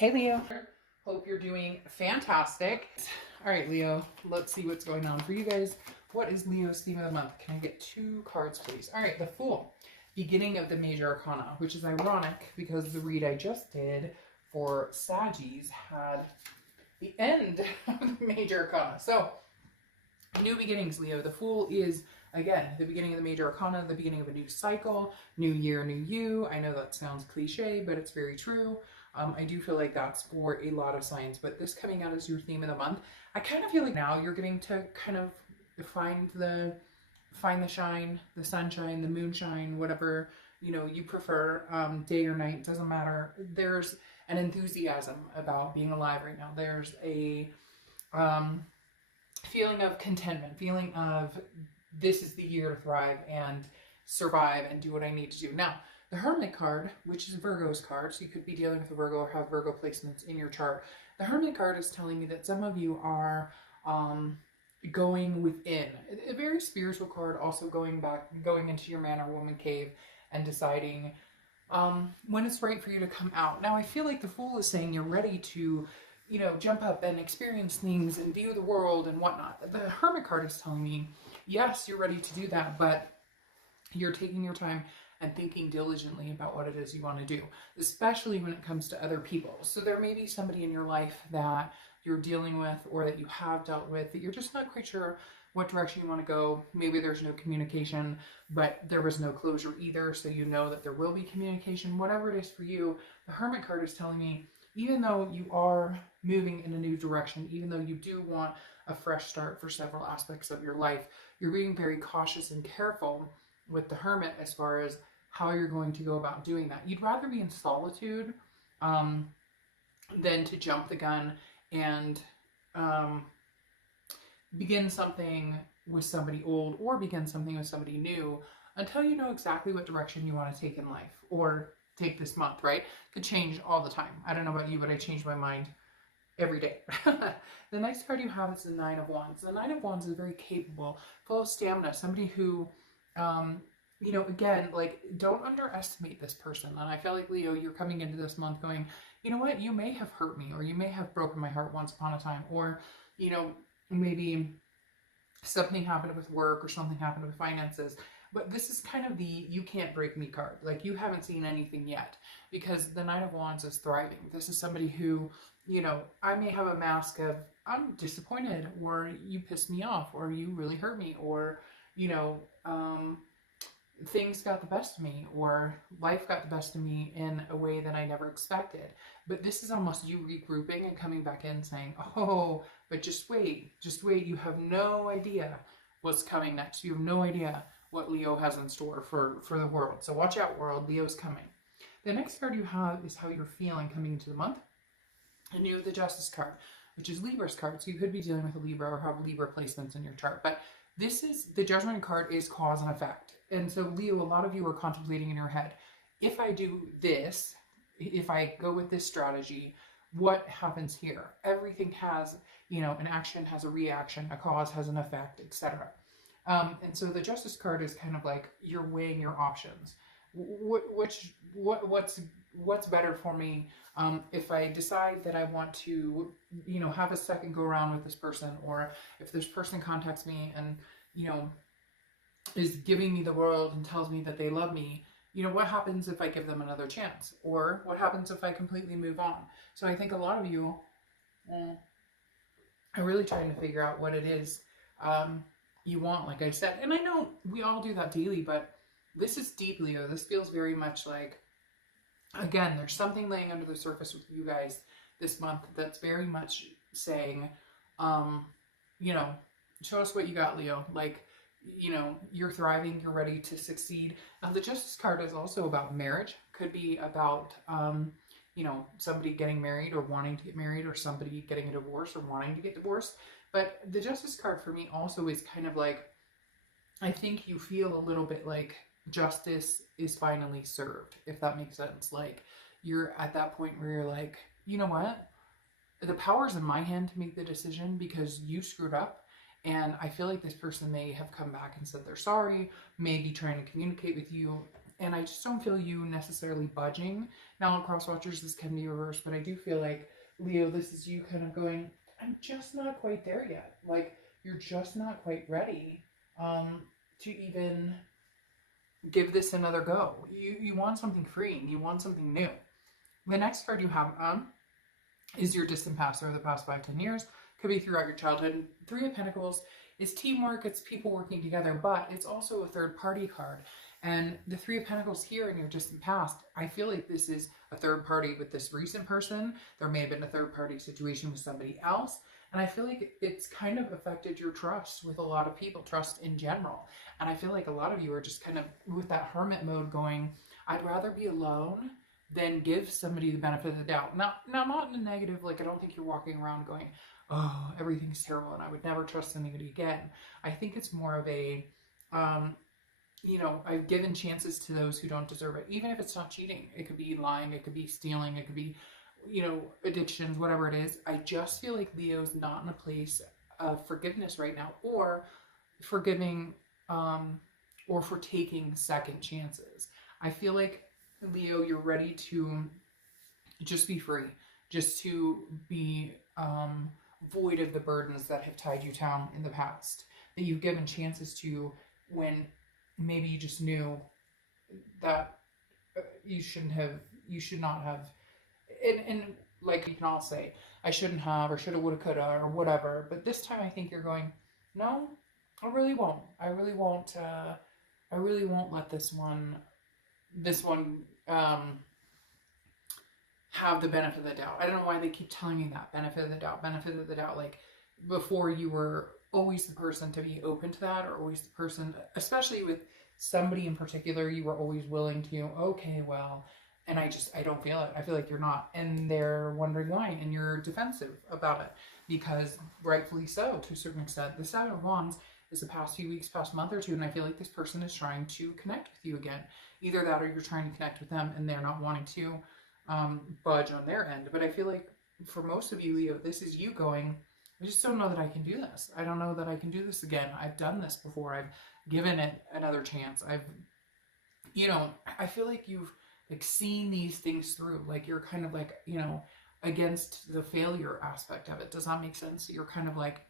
Hey Leo, hope you're doing fantastic. All right, Leo, let's see what's going on for you guys. What is Leo's theme of the month? Can I get 2 cards, please? All right, the Fool, beginning of the Major Arcana, which is ironic because the read I just did for Saggies had the end of the Major Arcana. So, new beginnings, Leo. The Fool is, again, the beginning of the Major Arcana, the beginning of a new cycle, new year, new you. I know that sounds cliche, but it's very true. I do feel like that's for a lot of signs, but this coming out as your theme of the month, I kind of feel like now you're getting to kind of find the shine, the sunshine, the moonshine, whatever, you know, you prefer, day or night, doesn't matter. There's an enthusiasm about being alive right now. There's a feeling of contentment, feeling of this is the year to thrive and survive and do what I need to do. Now, the Hermit card, which is Virgo's card, so you could be dealing with a Virgo or have Virgo placements in your chart. The Hermit card is telling me that some of you are going within. A very spiritual card, also going into your man or woman cave and deciding when it's right for you to come out. Now, I feel like the Fool is saying you're ready to, you know, jump up and experience things and view the world and whatnot. The Hermit card is telling me, yes, you're ready to do that, but you're taking your time and thinking diligently about what it is you want to do, especially when it comes to other people. So there may be somebody in your life that you're dealing with or that you have dealt with that you're just not quite sure what direction you want to go. Maybe there's no communication, but there was no closure either, so you know that there will be communication. Whatever it is for you, the Hermit card is telling me, even though you are moving in a new direction, even though you do want a fresh start for several aspects of your life, you're being very cautious and careful with the Hermit as far as how you're going to go about doing that. You'd rather be in solitude than to jump the gun and begin something with somebody old or begin something with somebody new until you know exactly what direction you want to take in life or take this month, right? Could change all the time. I don't know about you, but I change my mind every day. The next card you have is the Nine of Wands. The Nine of Wands is very capable, full of stamina, somebody who you know, again, like, don't underestimate this person. And I feel like, Leo, you're coming into this month going, you know what, you may have hurt me, or you may have broken my heart once upon a time, or, you know, maybe something happened with work or something happened with finances. But this is kind of the you can't break me card. Like, you haven't seen anything yet, because the Nine of Wands is thriving. This is somebody who, you know, I may have a mask of I'm disappointed, or you pissed me off, or you really hurt me, or, you know, things got the best of me, or life got the best of me in a way that I never expected. But this is almost you regrouping and coming back in saying, oh, but just wait, you have no idea what's coming next. You have no idea what Leo has in store for the world. So watch out, world, Leo's coming. The next card you have is how you're feeling coming into the month. And you have the Justice card, which is Libra's card. So you could be dealing with a Libra or have Libra placements in your chart. But this is, the Judgment card is cause and effect. And so, Leo, a lot of you are contemplating in your head, if I do this, if I go with this strategy, what happens here? Everything has, you know, an action has a reaction, a cause has an effect, etc. And so the Justice card is kind of like you're weighing your options. What's better for me if I decide that I want to, you know, have a second go around with this person, or if this person contacts me and, you know, is giving me the world and tells me that they love me, you know, what happens if I give them another chance? Or what happens if I completely move on? So I think a lot of you are really trying to figure out what it is you want, like I said. And I know we all do that daily, but this is deep, Leo. This feels very much like, again, there's something laying under the surface with you guys this month that's very much saying, you know, show us what you got, Leo. Like, you know, you're thriving, you're ready to succeed. The Justice card is also about marriage. Could be about, you know, somebody getting married or wanting to get married, or somebody getting a divorce or wanting to get divorced. But the Justice card for me also is kind of like, I think you feel a little bit like justice is finally served, if that makes sense. Like, you're at that point where you're like, you know what? The power's in my hand to make the decision because you screwed up. And I feel like this person may have come back and said they're sorry, maybe trying to communicate with you and I just don't feel you necessarily budging. Now on cross watchers, this can be reversed, but I do feel like, Leo, this is you kind of going, I'm just not quite there yet. Like, you're just not quite ready to even give this another go. You want something freeing. You want something new. The next card you have is your distant past or the past 5-10 years. Could be throughout your childhood. Three of Pentacles is teamwork. It's people working together, but it's also a third party card. And the Three of Pentacles here in your distant past, I feel like this is a third party with this recent person. There may have been a third party situation with somebody else. And I feel like it's kind of affected your trust with a lot of people, trust in general. And I feel like a lot of you are just kind of with that hermit mode going, I'd rather be alone than give somebody the benefit of the doubt. Now not in a negative, like I don't think you're walking around going, oh, everything's terrible and I would never trust anybody again. I think it's more of a, you know, I've given chances to those who don't deserve it. Even if it's not cheating, it could be lying, it could be stealing, it could be, you know, addictions, whatever it is. I just feel like Leo's not in a place of forgiveness right now, or forgiving, or for taking second chances. I feel like, Leo, you're ready to just be free, just to be void of the burdens that have tied you down in the past, that you've given chances to when maybe you just knew that you should not have, and like you can all say, I shouldn't have, or shoulda, woulda, coulda, or whatever. But this time I think you're going, no, I really won't. I really won't let this one have the benefit of the doubt. I don't know why they keep telling me that. Benefit of the doubt. Like, before you were always the person to be open to that, or always the person, especially with somebody in particular, you were always willing to, okay, well, and I don't feel it. I feel like you're not. And they're wondering why, and you're defensive about it, because rightfully so, to a certain extent. The Seven of Wands is the past few weeks, past month or two, and I feel like this person is trying to connect with you again. Either that, or you're trying to connect with them and they're not wanting to budge on their end. But I feel like for most of you, Leo, this is you going, I just don't know that I can do this. I don't know that I can do this again. I've done this before. I've given it another chance. You know, I feel like you've like seen these things through. Like, you're kind of like, you know, against the failure aspect of it. Does that make sense? You're kind of like,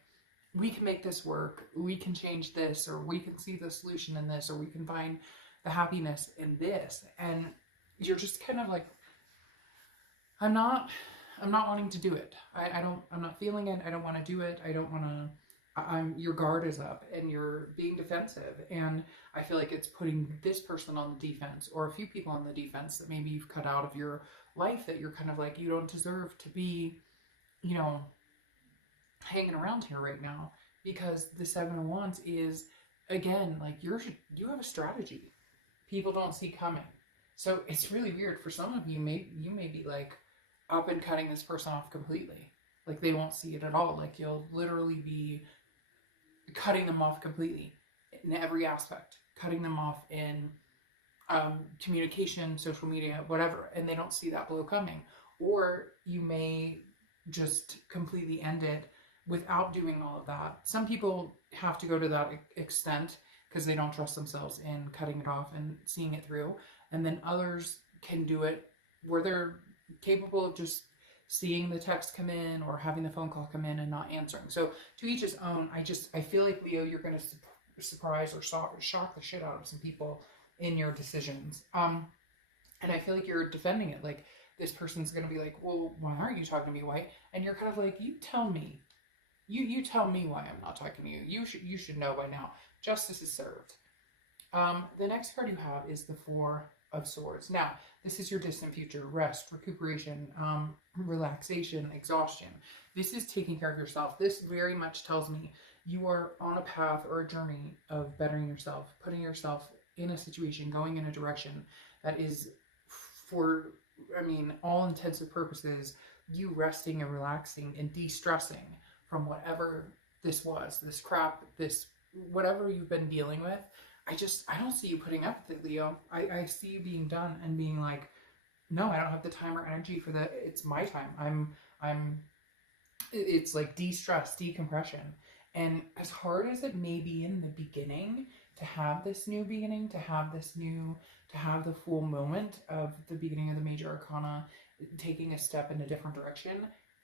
we can make this work. We can change this, or we can see the solution in this, or we can find the happiness in this. And you're just kind of like, I'm not wanting to do it. I'm not feeling it. I don't want to do it. I don't want to, your guard is up and you're being defensive. And I feel like it's putting this person on the defense, or a few people on the defense that maybe you've cut out of your life, that you're kind of like, you don't deserve to be, you know, hanging around here right now. Because the Seven of Wands is, again, like, you have a strategy people don't see coming. So it's really weird. For some of you, you may be like up and cutting this person off completely. Like, they won't see it at all. Like, you'll literally be cutting them off completely in every aspect. Cutting them off in communication, social media, whatever. And they don't see that blow coming. Or you may just completely end it without doing all of that. Some people have to go to that extent because they don't trust themselves in cutting it off and seeing it through. And then others can do it where they're capable of just seeing the text come in or having the phone call come in and not answering. So to each his own. I feel like, Leo, you're going to surprise or shock the shit out of some people in your decisions. And I feel like you're defending it. Like, this person's going to be like, well, why aren't you talking to me, White? And you're kind of like, you tell me. You tell me why I'm not talking to you. You should know by now. Justice is served. The next card you have is the Four of Swords. Now, this is your distant future. Rest, recuperation, relaxation, exhaustion. This is taking care of yourself. This very much tells me you are on a path or a journey of bettering yourself, putting yourself in a situation, going in a direction that is, for, I mean, all intents and purposes, you resting and relaxing and de-stressing from whatever this was, this crap, this, whatever you've been dealing with. I don't see you putting up with it, Leo. I see you being done and being like, no, I don't have the time or energy for that. It's my time. It's like de-stress, decompression. And as hard as it may be in the beginning to have this new beginning, to have the full moment of the beginning of the major arcana, taking a step in a different direction,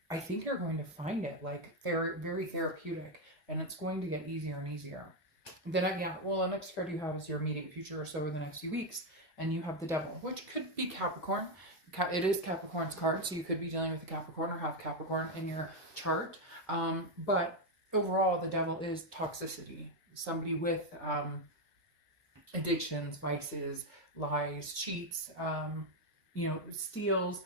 I think you're going to find it like very therapeutic, and it's going to get easier and easier. Then the next card you have is your immediate future, so over the next few weeks, and you have the Devil, which could be Capricorn. It is Capricorn's card, so you could be dealing with a Capricorn or have Capricorn in your chart. But overall, the Devil is toxicity. Somebody with addictions, vices, lies, cheats, steals.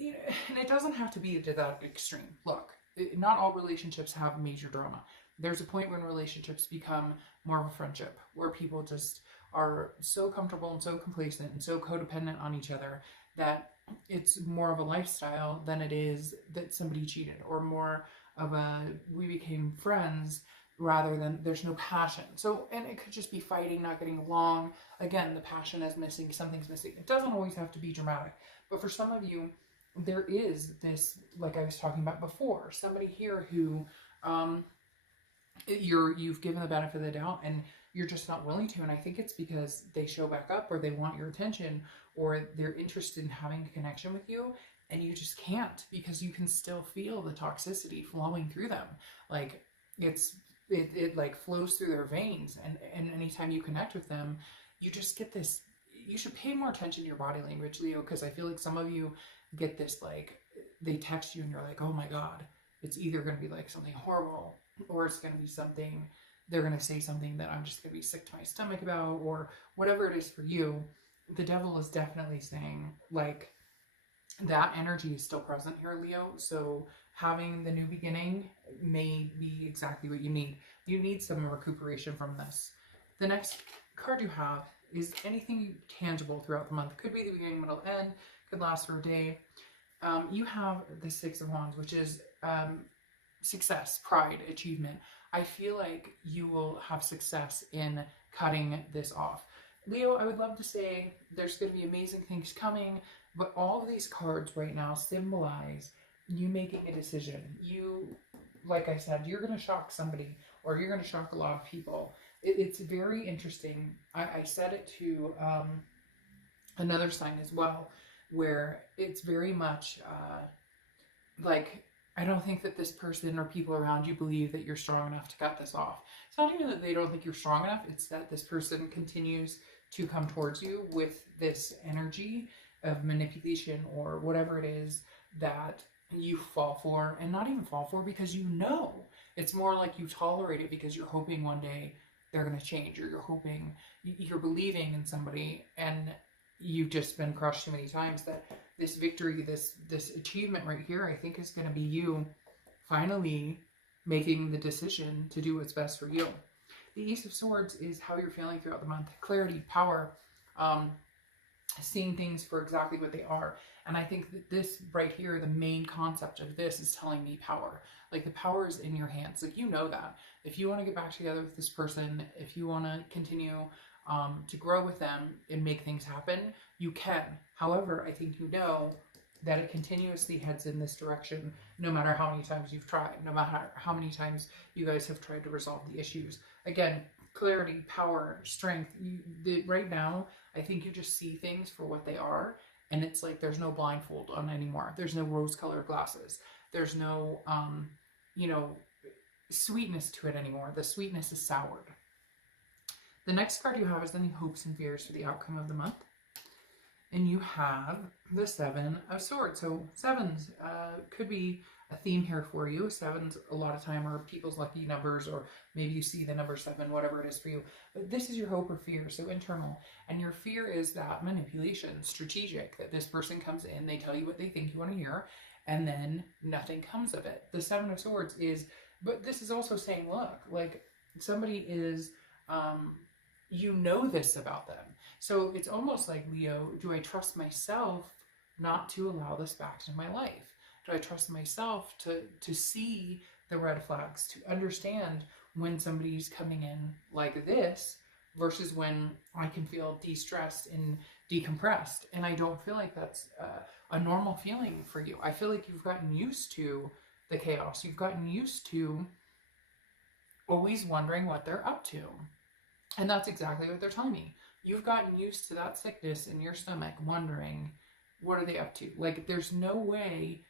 And it doesn't have to be to that extreme. Look, not all relationships have major drama. There's a point when relationships become more of a friendship, where people just are so comfortable and so complacent and so codependent on each other that it's more of a lifestyle than it is that somebody cheated, or more of a we became friends rather than there's no passion. So, and it could just be fighting, not getting along. Again, the passion is missing, something's missing. It doesn't always have to be dramatic, but for some of you, there is this, like I was talking about before, somebody here who you've given the benefit of the doubt and you're just not willing to. And I think it's because they show back up, or they want your attention, or they're interested in having a connection with you, and you just can't, because you can still feel the toxicity flowing through them. Like it like flows through their veins, and anytime you connect with them, you just get this. You should pay more attention to your body language, Leo, because I feel like some of you get this, like they text you and you're like, oh my God, it's either going to be like something horrible, or it's going to be something, they're going to say something that I'm just going to be sick to my stomach about, or whatever it is for you. The Devil is definitely saying, like, that energy is still present here, Leo. So having the new beginning may be exactly what you need. You need some recuperation from this. The next card you have is anything tangible throughout the month. Could be the beginning, middle, end. Could last for a day. You have the Six of Wands, which is success, pride, achievement. I feel like you will have success in cutting this off. Leo, I would love to say there's going to be amazing things coming, but all of these cards right now symbolize you making a decision. You, like I said, you're going to shock somebody, or you're going to shock a lot of people. It's very interesting. I said it to another sign as well, where it's very much like, I don't think that this person or people around you believe that you're strong enough to cut this off. It's not even that they don't think you're strong enough. It's that this person continues to come towards you with this energy of manipulation, or whatever it is that you fall for, and not even fall for because you know. It's more like you tolerate it because you're hoping one day they're going to change, or you're hoping, you're believing in somebody, and you've just been crushed too many times that this victory, this achievement right here, I think is going to be you finally making the decision to do what's best for you. The Ace of Swords is how you're feeling throughout the month. Clarity, power, seeing things for exactly what they are. And I think that this right here, the main concept of this is telling me power. Like, the power is in your hands. Like, you know that. If you want to get back together with this person, if you want to continue to grow with them and make things happen, you can. However, I think you know that it continuously heads in this direction, no matter how many times you've tried, no matter how many times you guys have tried to resolve the issues. Again, clarity, power, strength. Right now, I think you just see things for what they are, and it's like there's no blindfold on anymore. There's no rose-colored glasses. There's no, sweetness to it anymore. The sweetness is soured. The next card you have is any hopes and fears for the outcome of the month. And you have the Seven of Swords. So sevens could be a theme here for you. Sevens a lot of time are people's lucky numbers, or maybe you see the number 7, whatever it is for you. But this is your hope or fear, so internal. And your fear is that manipulation, strategic, that this person comes in, they tell you what they think you want to hear, and then nothing comes of it. The Seven of Swords is, but this is also saying, look, like somebody is, you know this about them. So it's almost like, Leo, do I trust myself not to allow this back into my life? Do I trust myself to see the red flags, to understand when somebody's coming in like this versus when I can feel de-stressed and decompressed? And I don't feel like that's a normal feeling for you. I feel like you've gotten used to the chaos. You've gotten used to always wondering what they're up to. And that's exactly what they're telling me. You've gotten used to that sickness in your stomach, wondering, what are they up to? Like, there's no way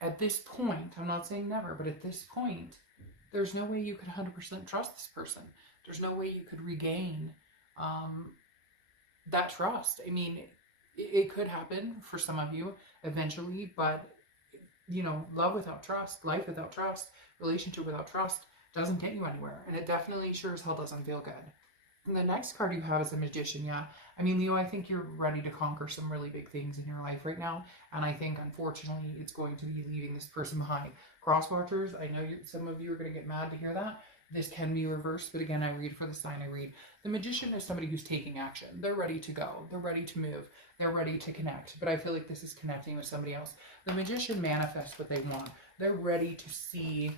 at this point, I'm not saying never, but at this point, there's no way you could 100% trust this person. There's no way you could regain that trust. I mean, it could happen for some of you eventually, but you know, love without trust, life without trust, relationship without trust doesn't get you anywhere. And it definitely sure as hell doesn't feel good. And the next card you have is the Magician. Yeah. I mean, Leo, I think you're ready to conquer some really big things in your life right now. And I think, unfortunately, it's going to be leaving this person behind. Cross watchers, I know some of you are going to get mad to hear that. This can be reversed, but again, I read for the sign I read. The Magician is somebody who's taking action. They're ready to go. They're ready to move. They're ready to connect. But I feel like this is connecting with somebody else. The Magician manifests what they want. They're ready to see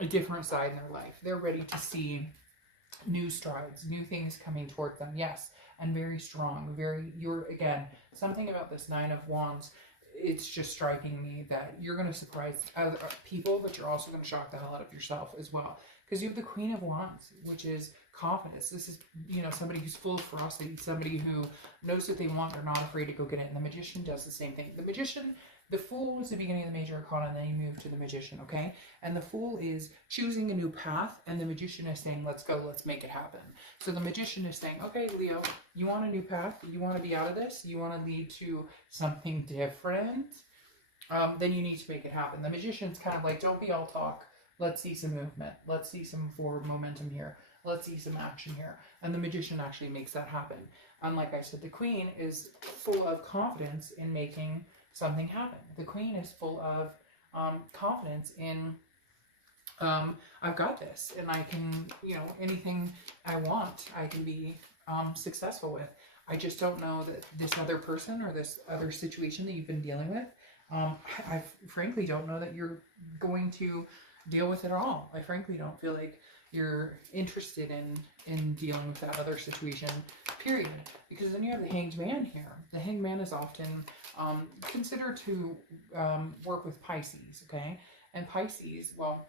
a different side in their life. They're ready to see new strides, new things coming towards them. Yes, and very strong. You're, again, something about this Nine of Wands, it's just striking me that you're going to surprise other people, but you're also going to shock the hell out of yourself as well. Because you have the Queen of Wands, which is confidence. This is, you know, somebody who's full of ferocity, somebody who knows what they want, they're not afraid to go get it. And the Magician does the same thing. The Magician, the Fool was the beginning of the Major Arcana, and then you move to the Magician, okay? And the Fool is choosing a new path, and the Magician is saying, let's go, let's make it happen. So the Magician is saying, okay, Leo, you want a new path? You want to be out of this? You want to lead to something different? Then you need to make it happen. The Magician's kind of like, don't be all talk. Let's see some movement. Let's see some forward momentum here. Let's see some action here. And the Magician actually makes that happen. Unlike I said, the Queen is full of confidence in making something happen. The Queen is full of confidence in, I've got this, and I can, you know, anything I want, I can be successful with. I just don't know that this other person or this other situation that you've been dealing with, I frankly don't know that you're going to deal with it all. I frankly don't feel like you're interested in dealing with that other situation, period. Because then you have the Hanged Man here. The Hanged Man is often considered to work with Pisces, okay? And Pisces, well,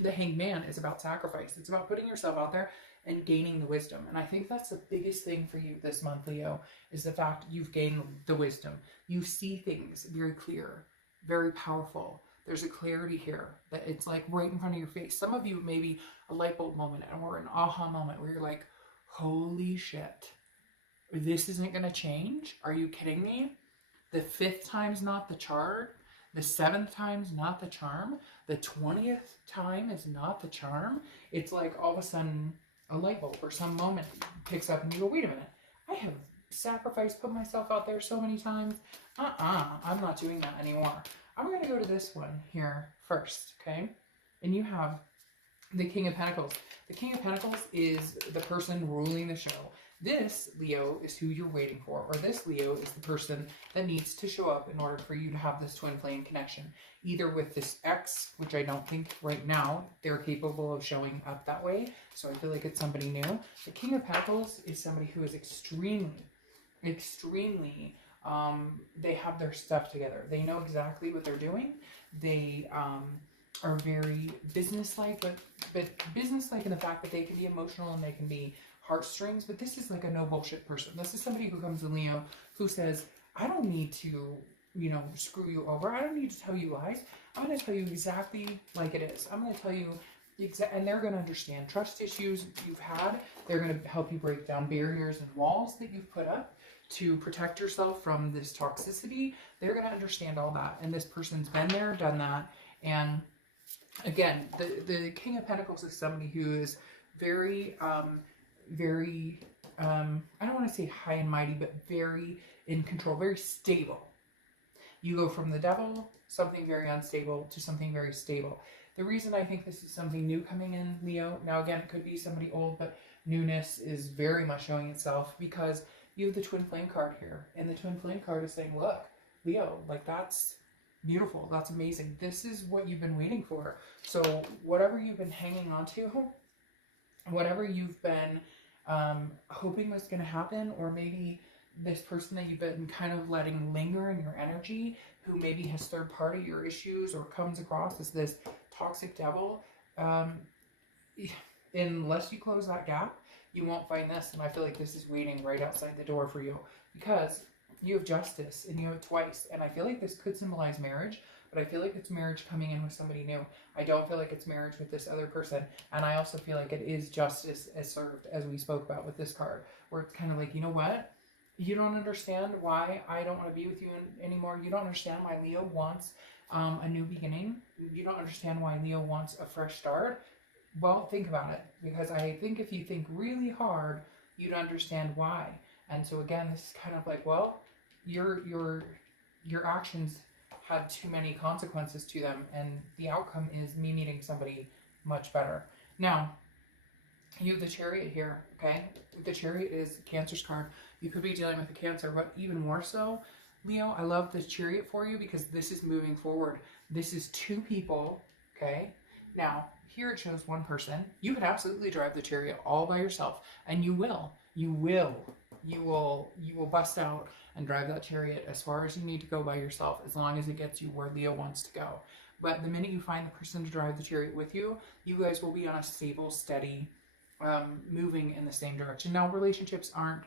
the Hanged Man is about sacrifice. It's about putting yourself out there and gaining the wisdom. And I think that's the biggest thing for you this month, Leo, is the fact you've gained the wisdom. You see things very clear, very powerful. There's a clarity here that it's like right in front of your face. Some of you, maybe a light bulb moment or an aha moment where you're like, holy shit, this isn't going to change? Are you kidding me? The 5th time's not the charm. The 7th time's not the charm. The 20th time is not the charm. It's like all of a sudden a light bulb or some moment picks up and you go, wait a minute, I have sacrificed, put myself out there so many times. I'm not doing that anymore. I'm going to go to this one here first, okay? And you have the King of Pentacles. The King of Pentacles is the person ruling the show. This, Leo, is who you're waiting for, or this, Leo, is the person that needs to show up in order for you to have this twin flame connection. Either with this ex, which I don't think right now they're capable of showing up that way, so I feel like it's somebody new. The King of Pentacles is somebody who is extremely, they have their stuff together. They know exactly what they're doing. They are very businesslike, but businesslike in the fact that they can be emotional and they can be heartstrings, but this is like a no bullshit person. This is somebody who comes to Leo who says, I don't need to, you know, screw you over. I don't need to tell you lies. I'm going to tell you exactly like it is. I'm going to tell you and they're going to understand trust issues you've had. They're going to help you break down barriers and walls that you've put up to protect yourself from this toxicity. They're going to understand all that. And this person's been there, done that. And again, the King of Pentacles is somebody who is very, I don't want to say high and mighty, but very in control, very stable. You go from the Devil, something very unstable, to something very stable. The reason I think this is something new coming in, Leo, now again, it could be somebody old, but newness is very much showing itself because you have the Twin Flame card here. And the Twin Flame card is saying, look, Leo, like that's beautiful. That's amazing. This is what you've been waiting for. So whatever you've been hanging on to, whatever you've been hoping was going to happen, or maybe this person that you've been kind of letting linger in your energy, who maybe has third party your issues or comes across as this toxic devil, unless you close that gap, you won't find this. And I feel like this is waiting right outside the door for you, because you have justice and you have it twice. And I feel like this could symbolize marriage, but I feel like it's marriage coming in with somebody new. I don't feel like it's marriage with this other person. And I also feel like it is justice as served, as we spoke about with this card, where it's kind of like, you know what? You don't understand why I don't want to be with you anymore. You don't understand why Leo wants a new beginning. You don't understand why Leo wants a fresh start. Well, think about it, because I think if you think really hard, you'd understand why. And so again, this is kind of like, well, your actions had too many consequences to them, and the outcome is me meeting somebody much better. Now, you have the Chariot here, okay? The Chariot is Cancer's card. You could be dealing with a Cancer, but even more so, Leo, I love the Chariot for you because this is moving forward. This is two people, okay? Now, here it shows one person. You could absolutely drive the Chariot all by yourself, and you will. You will bust out and drive that Chariot as far as you need to go by yourself, as long as it gets you where Leo wants to go. But the minute you find the person to drive the Chariot with you, you guys will be on a stable, steady, moving in the same direction. Now, relationships aren't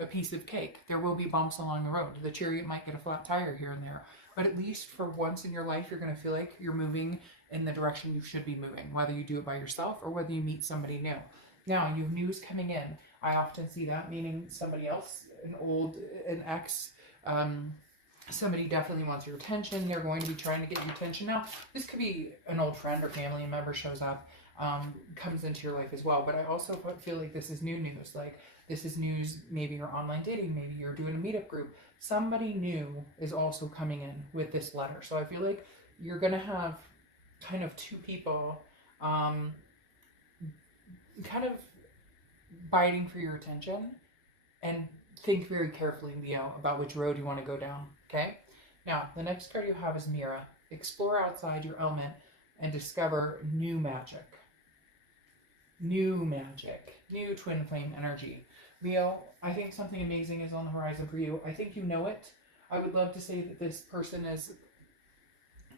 a piece of cake. There will be bumps along the road. The Chariot might get a flat tire here and there, but at least for once in your life, you're going to feel like you're moving in the direction you should be moving, whether you do it by yourself or whether you meet somebody new. Now, you have news coming in. I often see that meaning somebody else, an ex, somebody definitely wants your attention. They're going to be trying to get your attention. Now, this could be an old friend or family member shows up, comes into your life as well. But I also feel like this is new news. Like, this is news, maybe you're online dating, maybe you're doing a meetup group. Somebody new is also coming in with this letter. So I feel like you're going to have kind of two people kind of biting for your attention, and think very carefully, Leo, about which road you want to go down, okay? Now, the next card you have is Mira. Explore outside your element and discover new magic. New magic. New twin flame energy. Leo, I think something amazing is on the horizon for you. I think you know it. I would love to say that this person is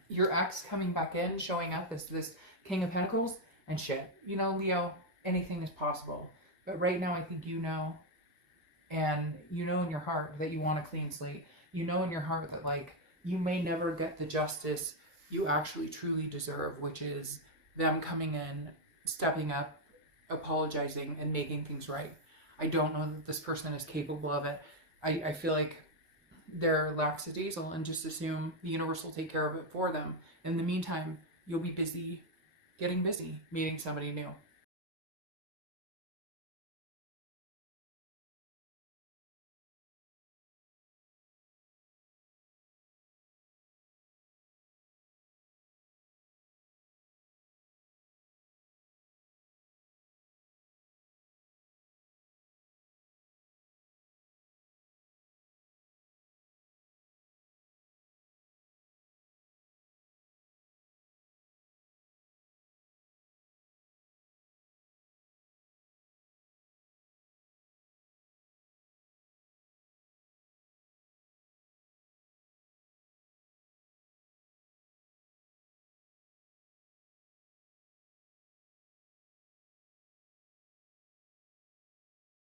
your ex coming back in, showing up as this King of Pentacles, and shit. You know, Leo, anything is possible. But right now, I think you know, and you know in your heart that you want a clean slate. You know in your heart that, like, you may never get the justice you actually truly deserve, which is them coming in, stepping up, apologizing, and making things right. I don't know that this person is capable of it. I feel like they're lackadaisical and just assume the universe will take care of it for them. In the meantime, you'll be busy, getting busy, meeting somebody new.